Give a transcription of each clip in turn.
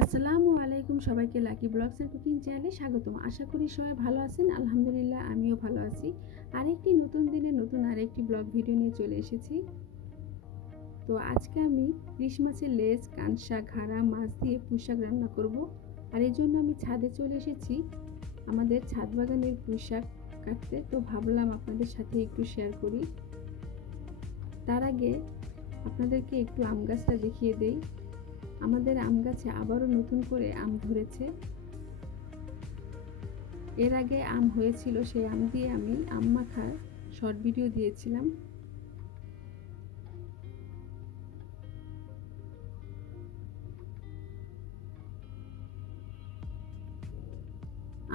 আসসালামু আলাইকুম, সবাইকে লাকি ব্লগস এন্ড কুকিং চ্যানেলে স্বাগতম। আশা করি সবাই ভালো আছেন। আলহামদুলিল্লাহ, আমিও ভালো আছি। আরেকটি নতুন দিনে নতুন আরেকটি ব্লগ ভিডিও নিয়ে চলে এসেছি। তো আজকে আমি ইলিশ মাছের লেজ, কানসা, ঘাড়া মাছ দিয়ে পুঁই শাক রান্না করব। আর এই জন্য আমি ছাদে চলে এসেছি আমাদের ছাদ বাগানের পুঁই শাক কাটতে। তো ভাবলাম আপনাদের সাথে একটু শেয়ার করি। তার আগে আপনাদেরকে একটু আম গাছটা দেখিয়ে দেই। আমাদের আম গাছে আবারও নতুন করে আম ধরেছে। এর আগে আম হয়েছিল, সেই আম দিয়ে আমি আম মাখার শর্ট ভিডিও দিয়েছিলাম।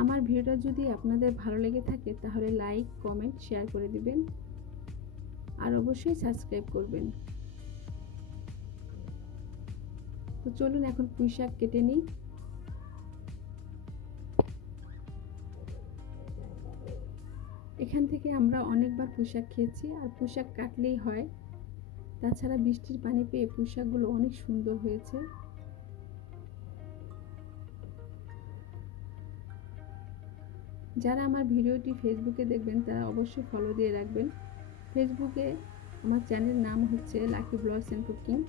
আমার ভিডিওটা যদি আপনাদের ভালো লেগে থাকে তাহলে লাইক, কমেন্ট, শেয়ার করে দিবেন আর অবশ্যই সাবস্ক্রাইব করবেন। তো চলুন এখন পুঁই শাক কেটে নিই। এখান থেকে আমরা অনেকবার পুঁই শাক খেয়েছি, আর পুঁই শাক কাটলেই হয়। তাছাড়া বৃষ্টির পানি পেয়ে পুঁই শাকগুলো অনেক সুন্দর হয়েছে। যারা আমার ভিডিওটি ফেসবুকে দেখবেন তারা অবশ্যই ফলো দিয়ে রাখবেন। ফেসবুকে আমার চ্যানেলের নাম হচ্ছে লাকি ব্লগস এন্ড কুকিং।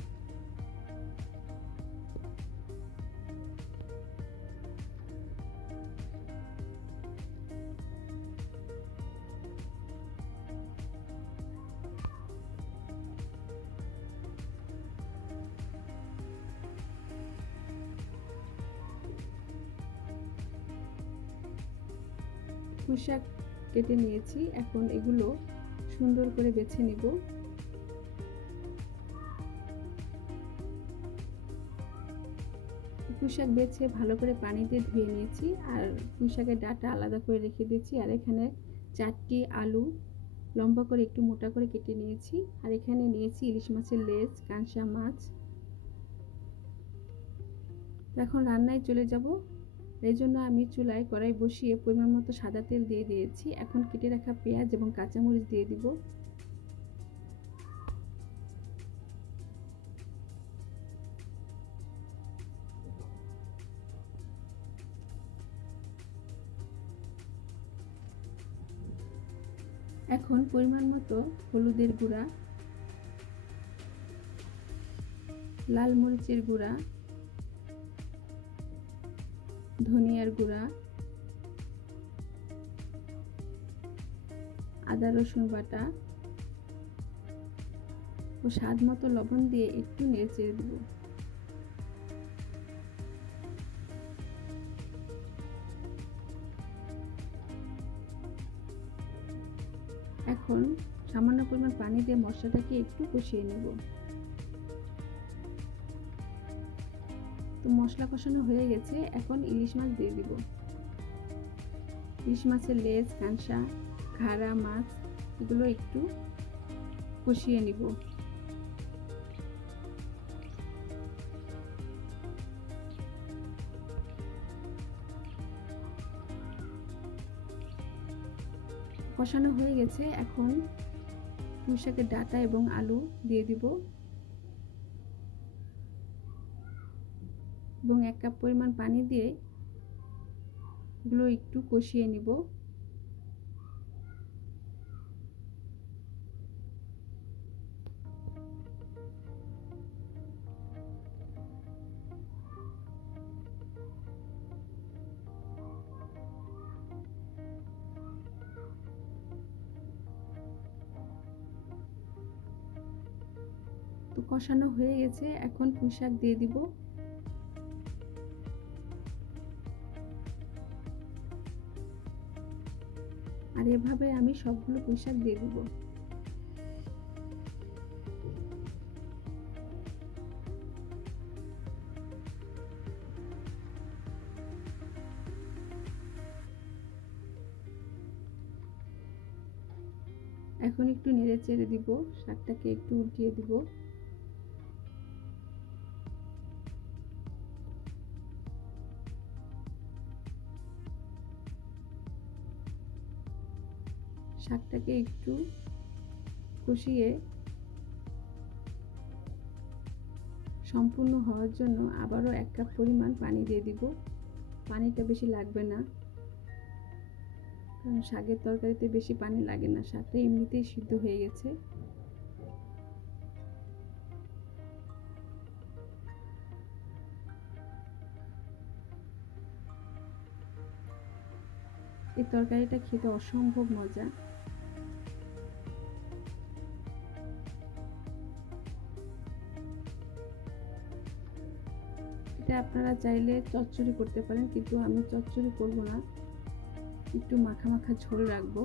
পুঁই শাক কেটে নিয়েছি, এখন এগুলো সুন্দর করে বেছে নিব। পুঁই শাক বেছে ভালো করে পানি দিয়ে ধুয়ে নিয়েছি, আর পুঁই শাকের ডাঁটা আলাদা করে রেখে দিয়েছি। আর এখানে 4টি আলু লম্বা করে একটু মোটা করে কেটে নিয়েছি। আর এখানে নিয়েছি ইলিশ মাছের লেজ, কাঁসা মাছ। এখন রান্নায় চলে যাব। এই জন্য আমি চুলায় কড়াই বসিয়ে পরিমাণ মতো সাদা তেল দিয়ে দিয়েছি। এখন কেটে রাখা পেঁয়াজ এবং কাঁচামরিচ দিয়ে দিব। এখন পরিমাণ মতো হলুদের গুঁড়া, লাল মরিচের গুঁড়া, ধনিয়ার গুঁড়া, আদা রসুন বাটা ও স্বাদ মতো লবণ দিয়ে একটু নেড়ে দেব। এখন সামান্য পরিমাণ পানি দিয়ে মশলাটাকে একটু কষিয়ে নেব। তো মশলা কষানো হয়ে গেছে, এখন ইলিশ মাছ দিয়ে দিব। ইলিশ মাছের লেজ, কাঁসা, ঘাড়া মাছ এগুলো একটু কষিয়ে নিব। কষানো হয়ে গেছে, এখন পুঁই শাকের ডাঁটা এবং আলু দিয়ে দিব এবং 1 কাপ পরিমাণ পানি দিয়ে এগুলো একটু কষিয়ে নিব। তো কষানো হয়ে গেছে, এখন পুঁই শাক দিয়ে দিব। আর এভাবে আমি সবগুলো পুঁই শাক দিয়ে দিব। এখন একটু নেড়ে চেড়ে দিব, শাকটাকে একটু উল্টিয়ে দিব। শাকটাকে একটু কষিয়ে সম্পূর্ণ হওয়ার জন্য আবারও 1 কাপ পরিমাণ পানি দিয়ে দিব। পানিটা বেশি লাগবে না, কারণ শাকের তরকারিতে বেশি পানি লাগে না, শাকটা এমনিতেই সিদ্ধ হয়ে গেছে। এই তরকারিটা খেতে অসম্ভব মজা। এটা আপনারা চাইলে চচ্চড়ি করতে পারেন, কিন্তু আমি চচ্চড়ি করব না, একটু মাখা মাখা ঝোল রাখবো।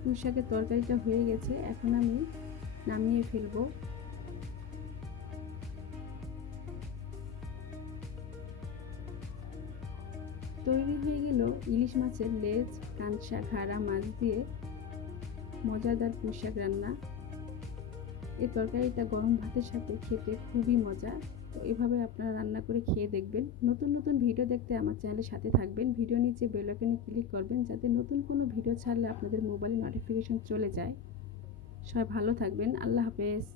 পুঁই শাকের তরকারিটা হয়ে গেছে, এখন আমি নামিয়ে ফেলবো। তৈরি হয়ে গেল ইলিশ মাছের লেজ, কাঁচা ঘাড়া মাছ দিয়ে মজাদার পুঁই শাক রান্না। এই তরকারিটা গরম ভাতের সাথে খেতে খুবই মজা। তো এভাবে আপনারা রান্না করে খেয়ে দেখবেন। নতুন নতুন ভিডিও দেখতে আমার চ্যানেলের সাথে থাকবেন। ভিডিও নিচে বেল আইকনে ক্লিক করবেন, যাতে নতুন কোনো ভিডিও ছাড়লে আপনাদের মোবাইলে নোটিফিকেশন চলে যায়। সবাই ভালো থাকবেন। আল্লাহ হাফেজ।